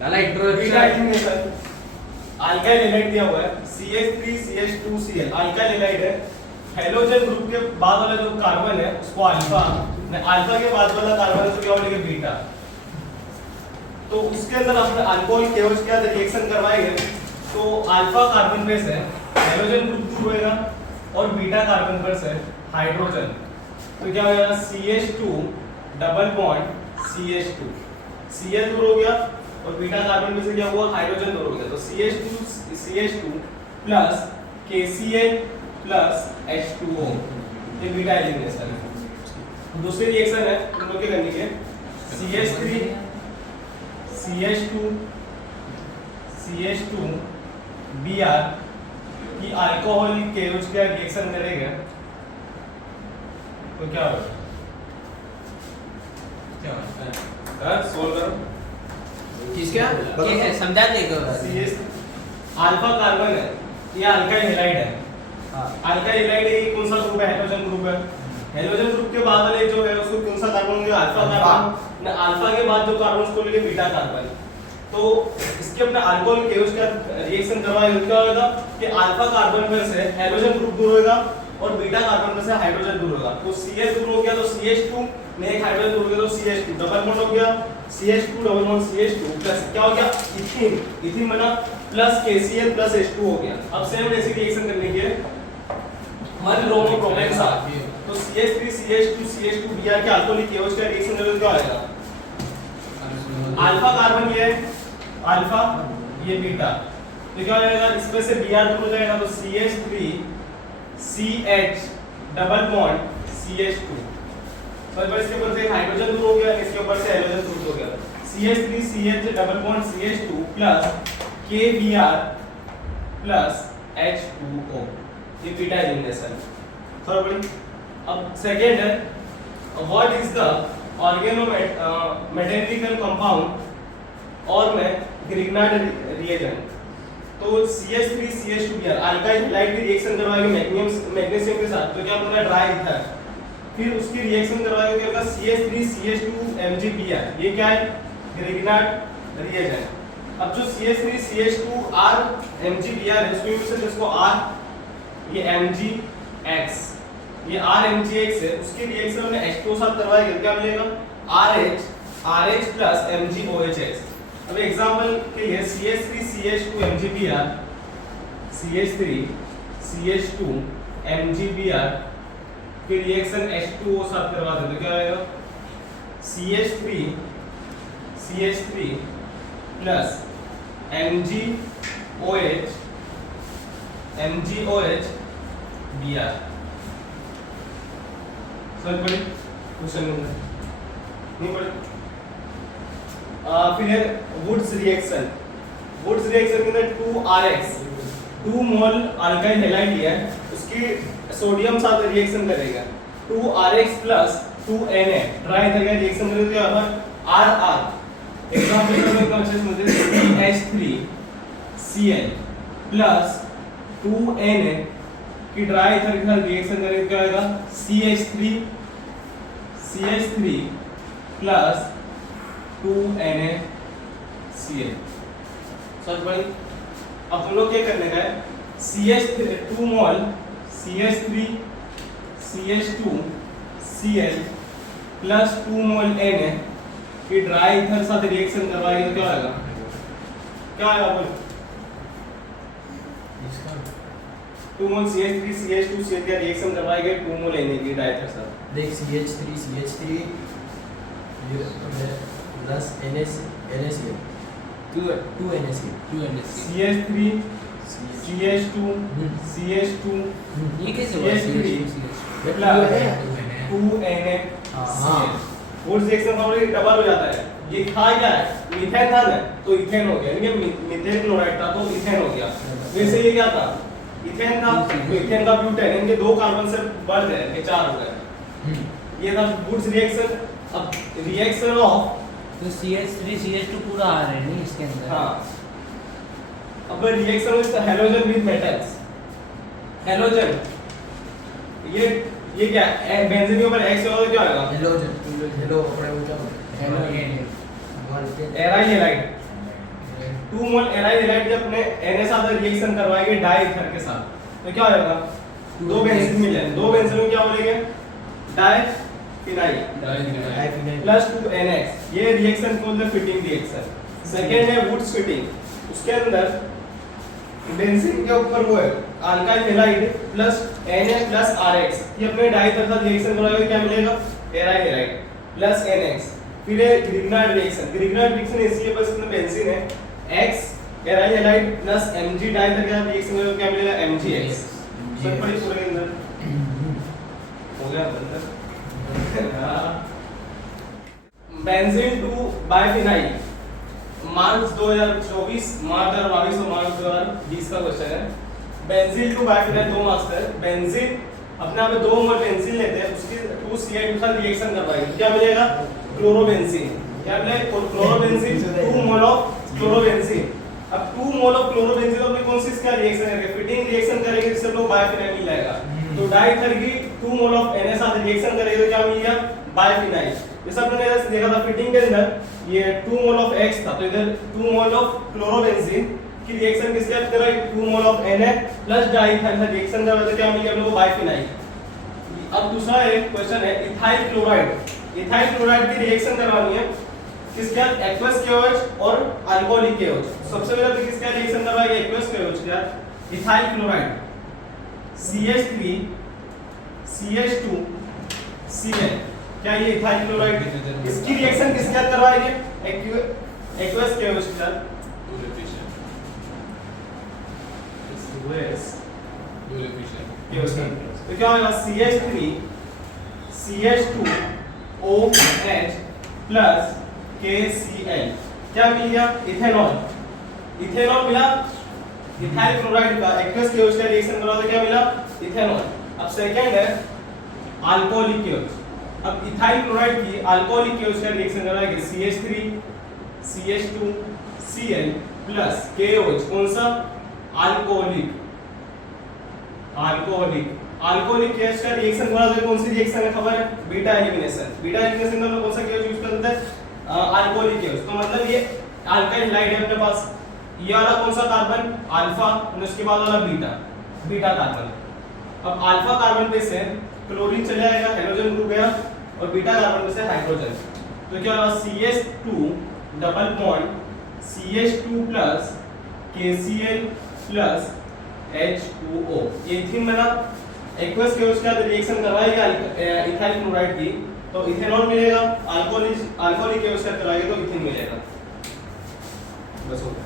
डाला introduction. Alkyl halide दिया हुआ है CH3CH2Cl अल्काइल हैलाइड है। हेलोजन ग्रुप के बाद वाला जो कार्बन है उसको अल्फा, अल्फा के बाद वाला कार्बन है उसको क्या बोलेंगे बीटा। तो उसके अंदर अपने अल्कोहल केओएच के साथ रिएक्शन करवाएंगे तो अल्फा कार्बन बेस है हेलोजन ग्रुप दूर होएगा और बीटा कार्बन बेस है हाइड्रोजन। तो क्या हो जाएगा CH2 double bond CH2 Cl दूर हो गया और बीटा कार्बन में से क्या हुआ हाइड्रोजन दूर हो गया। तो CH2 plus KCl plus H2O ये बीटा एलिमिनेशन है। दूसरी रिएक्शन है हम लोग के करने के CH3 CH2 Br की अल्कोहल केओएच का रिएक्शन करेगा तो क्या होगा? सोल्व करो। किसका कैसे समझा देगा? CS अल्फा कार्बन है ये अल्काइल हैलाइड है। अल्काइल हैलाइड ये कौन सा ग्रुप है? हेलोजन ग्रुप है। हेलोजन ग्रुप के बाद वाले जो है उसको कौन सा कार्बन होंगे? Alpha carbon. ना अल्फा के बाद जो कार्बन उसको लेंगे बीटा कार्बन। तो इसके अपने अल्कोहल केओएच का रिएक्शन करवाएंगे क्या होगा कि अल्फा कार्बन में से हेलोजन ग्रुप दूर होगा और बीटा कार्बन में से हाइड्रोजन दूर होगा। तो CH दूर हो गया तो CH2 में एक हाइड्रोजन दूर हो गया तो CH2 डबल बॉन्ड हो गया CH2 double bond CH2 plus क्या हो गया इथीन, इथीन बना प्लस KCl प्लस H2 हो गया। अब सेम ऐसी रिएक्शन करने के वन ब्रोमो प्रोपेन साथ तो CH3 CH2 CH2 Br के अल्कोहलिक केओएच का रिएक्शन लेवल क्या आएगा? अल्फा कार्बन ये अल्फा ये बीटा तो क्या हो जाएगा इसमें से Br दूर हो जाएगा तो CH3 CH double bond CH2 तो इसके ऊपर से हाइड्रोजन दूर हो गया इसके ऊपर से हेलोजन दूर हो गया CH3 CH double bond CH2 plus KBr plus H2O ये बीटा एलिमिनेशन। थर्ड अब सेकंड है व्हाट इज द ऑर्गेनोमेटेरिकल कंपाउंड और में ग्रिग्नार्ड रिएजेंट। तो CH3 CH2Br अल्काइल हैलाइड की रिएक्शन करवाएंगे मैग्नीशियम के साथ तो क्या होगा ड्राई ईथर। फिर उसकी रिएक्शन करवाएंगे क्या होगा CH3 CH2 MgBr ये क्या है ग्रिग्नार्ड रिएजेंट। अब जो CH3 CH2 R MgBr है उसको यूज करके इसको R ये MgX ये R MgX है उसकी रिएक्शन में H2O साथ करवाएंगे क्या मिलेगा RH प्लस MgOHX। अब एग्जांपल के लिए CH3 CH2 MgBr CH3 CH2 MgBr की रिएक्शन H2O साथ करवा दे तो क्या आएगा CH3 प्लस MgOH Br। समझ पड़ी क्वेश्चन नंबर नहीं पढ़े? फिर है वुड्स रिएक्शन के अंदर 2RX 2 मोल अल्काइल हैलाइड लिया है उसकी सोडियम साथ रिएक्शन करेगा 2RX plus 2Na dry ether का रिएक्शन करेगा क्या होगा RR। एग्जांपल में कौन से समझे CH3Cl प्लस 2Na की ड्राई ईथर के साथ रिएक्शन करेगा क्या होगा CH3 प्लस 2NaCl। समझ भाई अब हम लोग क्या करने का है CH3 2 मोल CH3 CH2Cl प्लस 2 मोल Na की ड्राई ईथर साथ रिएक्शन करवाएंगे तो क्या आएगा बोल 2 मोल CH3 CH2Cl का रिएक्शन करवाएंगे 2 मोल Na की ड्राई ईथर साथ देख CH3 plus NaCl 2 NaCl CH3 CH2 CH2 ये कैसे हुआ CH3 plus 2NaCl Wurtz reaction formula double हो जाता है। ये था क्या है मीथेन था ना तो इथेन हो गया ये मीथेन क्लोराइड था तो इथेन हो गया। वैसे ये क्या था इथेन था तो इथेन का ब्यूटेन इनके दो कार्बन से बढ़ गए ये चार हो गए। ये था वुड्स रिएक्शन। अब रिएक्शन ऑफ तो CH3 CH2 पूरा आ रहा है नहीं इसके अंदर। हाँ अब reaction with halogen with metals halogen ये क्या है बेंजीन के ऊपर X होगा तो क्या आएगा हेलो अपने वो क्या हेलो एराइल हैलाइड 2 मोल एराइल हैलाइड जब अपने Na साथ रिएक्शन करवाएंगे डाईथर के साथ तो क्या होगा, दो बेंजीन मिले, दो बेंजीन में क्या बोलेंगे, डाईफिनाइल डाइफिनाइल प्लस 2NX, ये रिएक्शन को बोलते हैं फिटिंग रिएक्शन। सेकेंड है वुड्स फिटिंग, उसके अंदर बेंजीन के ऊपर वो है alkyl halide plus Na plus RX, ये अपने डाईथर साथ रिएक्शन करवाएंगे, क्या मिलेगा, एराइल हैलाइड प्लस NX। फिर है ग्रिग्नार्ड रिएक्शन, ग्रिग्नार्ड रिएक्शन इसलिए बस इसमें बेंजीन है, X aryl halide plus Mg diether के साथ रिएक्शन करेगा, क्या मिलेगा, MgX। सब पढ़ी पूरे के अंदर हो गया अंदर। बेंजीन टू बाइफिनाइल, मार्च 2024, मार्च 2022 और मार्च 2020 का क्वेश्चन है। बेंजीन टू बाइफिनाइल 2 मार्क्स है। बेंजीन अपने आप में 2 मोल बेंजीन लेते हैं, उसकी 2CH2 के साथ रिएक्शन करवाएंगे, क्या मिलेगा, क्लोरोबेंजीन। क्या मिलेगा, क्लोरोबेंजीन, 2 मोल ऑफ क्लोरोबेंजीन। अब 2 मोल ऑफ क्लोरोबेंजीन अपने कौन सी इसका रिएक्शन करेंगे, फिटिंग रिएक्शन करेंगे, जिससे लोग बाइफिनाइल मिल जाएगा। तो डाईथर की 2 मोल ऑफ Na साथ रिएक्शन करेंगे तो क्या मिल गया, बाइफिनाइल। जैसे आपने देखा था फिटिंग के अंदर ये 2 मोल ऑफ X था, तो इधर 2 मोल ऑफ क्लोरोबेंजीन की रिएक्शन किसके साथ कर रहा है, 2 mole of Na plus diether का रिएक्शन कर रहा है, तो क्या मिल गया हम लोग को, बाइफिनाइल। अब दूसरा एक क्वेश्चन है इथाइल क्लोराइड, इथाइल क्लोराइड की रिएक्शन करवानी है किसके साथ, एक्वस KOH और अल्कोहलिक KOH। सबसे पहले तो किसका रिएक्शन करवाएंगे, एक्वस KOH के साथ, ethyl chloride CH3 CH2 Cl, क्या ये इथाइल क्लोराइड, इसकी रिएक्शन किसके साथ करवाएंगे, एक्वस KOH के साथ, तो क्या होगा, CH3 CH2OH प्लस KCl, क्या मिल गया, इथेनॉल। इथेनॉल मिला इथाइल क्लोराइड का एक्वस KOH का रिएक्शन करवा तो क्या मिला, इथेनॉल। अब सेकंड है अल्कोहलिक KOH। अब इथाइल क्लोराइड की अल्कोहलिक KOH का रिएक्शन करवाएंगे, CH3 CH2 Cl plus KOH, कौन सा, अल्कोहलिक अल्कोहलिक KOH का रिएक्शन करवा तो कौन सी रिएक्शन है, खबर है, बीटा एलिमिनेशन। बीटा एलिमिनेशन में हम लोग कौन सा KOH यूज करते हैं, अल्कोहलिक KOH। तो मतलब ये अल्काइल हैलाइड है अपने पास, ये वाला कौन सा कार्बन, अल्फा, और उसके बाद वाला बीटा कार्बन। अब अल्फा कार्बन पे से क्लोरीन चला जाएगा, हाइड्रोजन ग्रुप गया, और बीटा कार्बन पे से हाइड्रोजन, तो क्या होगा, CH2 double bond CH2 plus KCl plus H2O, ये इथीन बना। एक्वस KOH का रिएक्शन करवाएगा इथाइल क्लोराइड की, तो इथेनॉल मिलेगा, अल्कोहलिक KOH का कराएगा तो इथीन मिलेगा। बस हो गया।